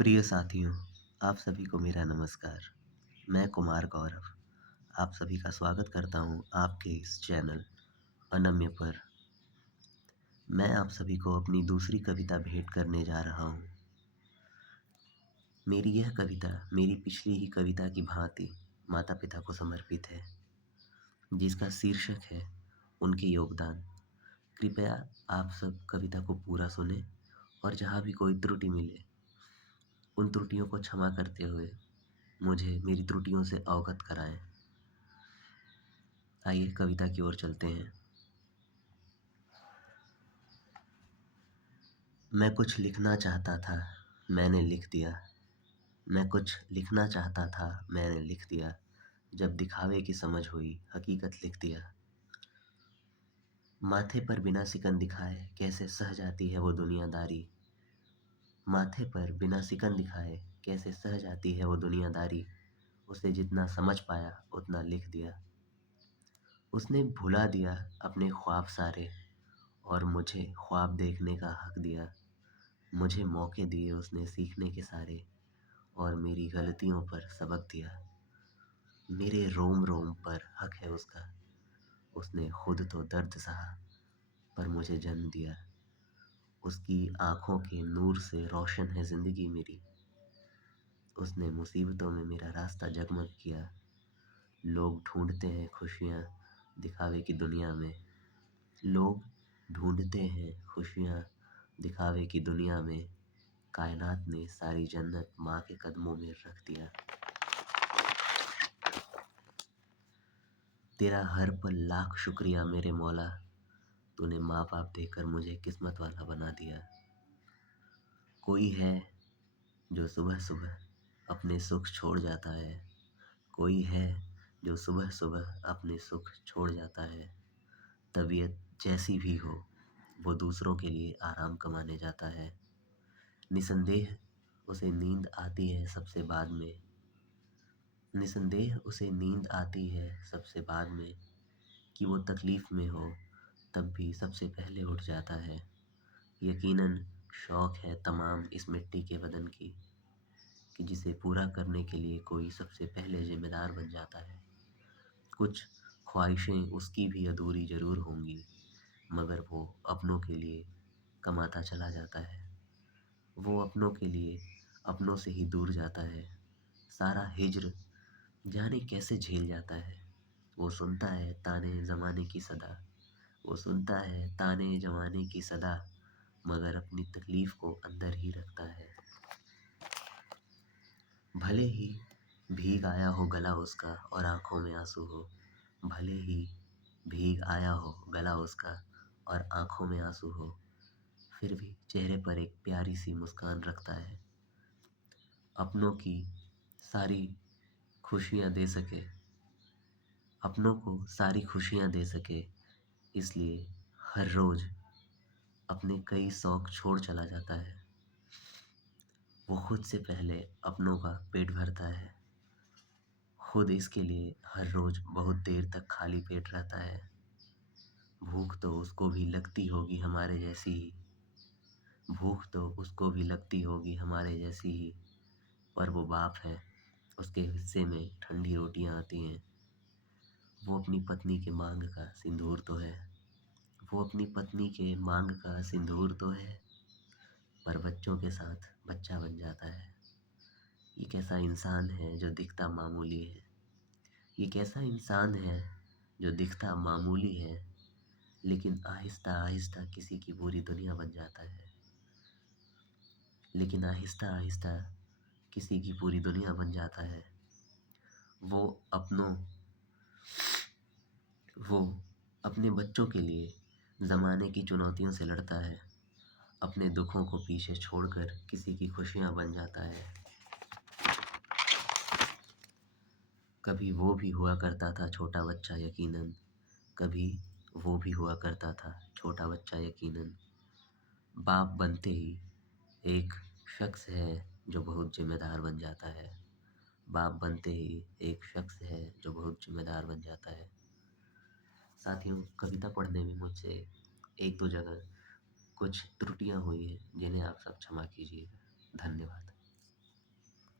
प्रिय साथियों, आप सभी को मेरा नमस्कार। मैं कुमार गौरव आप सभी का स्वागत करता हूँ आपके इस चैनल अनम्य पर। मैं आप सभी को अपनी दूसरी कविता भेंट करने जा रहा हूँ। मेरी यह कविता मेरी पिछली ही कविता की भांति माता-पिता को समर्पित है, जिसका शीर्षक है उनके योगदान। कृपया आप सब कविता को पूरा सुनें और जहाँ भी कोई त्रुटि मिले, उन त्रुटियों को क्षमा करते हुए मुझे मेरी त्रुटियों से अवगत कराएं। आइए कविता की ओर चलते हैं। मैं कुछ लिखना चाहता था, मैंने लिख दिया। मैं कुछ लिखना चाहता था, मैंने लिख दिया। जब दिखावे की समझ हुई, हकीकत लिख दिया। माथे पर बिना सिकन दिखाए कैसे सह जाती है वो दुनियादारी। माथे पर बिना सिकन दिखाए कैसे सह जाती है वो दुनियादारी। उसे जितना समझ पाया उतना लिख दिया। उसने भुला दिया अपने ख्वाब सारे और मुझे ख्वाब देखने का हक दिया। मुझे मौके दिए उसने सीखने के सारे और मेरी गलतियों पर सबक दिया। मेरे रोम रोम पर हक है उसका, उसने खुद तो दर्द सहा पर मुझे जन्म दिया। उसकी आँखों के नूर से रोशन है ज़िंदगी मेरी। उसने मुसीबतों में मेरा रास्ता जगमग किया। लोग ढूंढते हैं खुशियाँ दिखावे की दुनिया में। लोग ढूंढते हैं खुशियाँ दिखावे की दुनिया में। कायनात ने सारी जन्नत माँ के कदमों में रख दिया। तेरा हर पल लाख शुक्रिया मेरे मौला, तूने माँ बाप देकर मुझे किस्मत वाला बना दिया। कोई है जो सुबह सुबह अपने सुख छोड़ जाता है। कोई है जो सुबह सुबह अपने सुख छोड़ जाता है। तबीयत जैसी भी हो, वो दूसरों के लिए आराम कमाने जाता है। निसंदेह उसे नींद आती है सबसे बाद में। निसंदेह उसे नींद आती है सबसे बाद में। कि वो तकलीफ़ में हो तब भी सबसे पहले उठ जाता है। यकीनन शौक़ है तमाम इस मिट्टी के बदन की, कि जिसे पूरा करने के लिए कोई सबसे पहले ज़िम्मेदार बन जाता है। कुछ ख्वाहिशें उसकी भी अधूरी ज़रूर होंगी, मगर वो अपनों के लिए कमाता चला जाता है। वो अपनों के लिए अपनों से ही दूर जाता है। सारा हिज्र जाने कैसे झेल जाता है। वो सुनता है ताने ज़माने की सदा। वो सुनता है ताने ज़माने की सदा, मगर अपनी तकलीफ़ को अंदर ही रखता है। भले ही भीग आया हो गला उसका और आँखों में आँसू हो। भले ही भीग आया हो गला उसका और आँखों में आँसू हो, फिर भी चेहरे पर एक प्यारी सी मुस्कान रखता है। अपनों की सारी खुशियाँ दे सके, अपनों को सारी खुशियाँ दे सके, इसलिए हर रोज़ अपने कई शौक़ छोड़ चला जाता है। वो खुद से पहले अपनों का पेट भरता है। खुद इसके लिए हर रोज़ बहुत देर तक खाली पेट रहता है। भूख तो उसको भी लगती होगी हमारे जैसी ही। भूख तो उसको भी लगती होगी हमारे जैसी ही। पर वो बाप है, उसके हिस्से में ठंडी रोटियां आती हैं। वो अपनी पत्नी के मांग का सिंदूर तो है। वो अपनी पत्नी के मांग का सिंदूर तो है, पर बच्चों के साथ बच्चा बन जाता है। ये कैसा इंसान है जो दिखता मामूली है। ये कैसा इंसान है जो दिखता मामूली है, लेकिन आहिस्ता आहिस्ता किसी की पूरी दुनिया बन जाता है। लेकिन आहिस्ता आहिस्ता किसी की पूरी दुनिया बन जाता है। वो अपनों वो अपने बच्चों के लिए ज़माने की चुनौतियों से लड़ता है। अपने दुखों को पीछे छोड़कर किसी की खुशियाँ बन जाता है। कभी वो भी हुआ करता था छोटा बच्चा यकीनन। कभी वो भी हुआ करता था छोटा बच्चा यकीनन। बाप बनते ही एक शख्स है जो बहुत ज़िम्मेदार बन जाता है। बाप बनते ही एक शख्स है जो बहुत ज़िम्मेदार बन जाता है। साथियों, कविता पढ़ने में मुझसे एक दो जगह कुछ त्रुटियाँ हुई हैं, जिन्हें आप सब क्षमा कीजिएगा।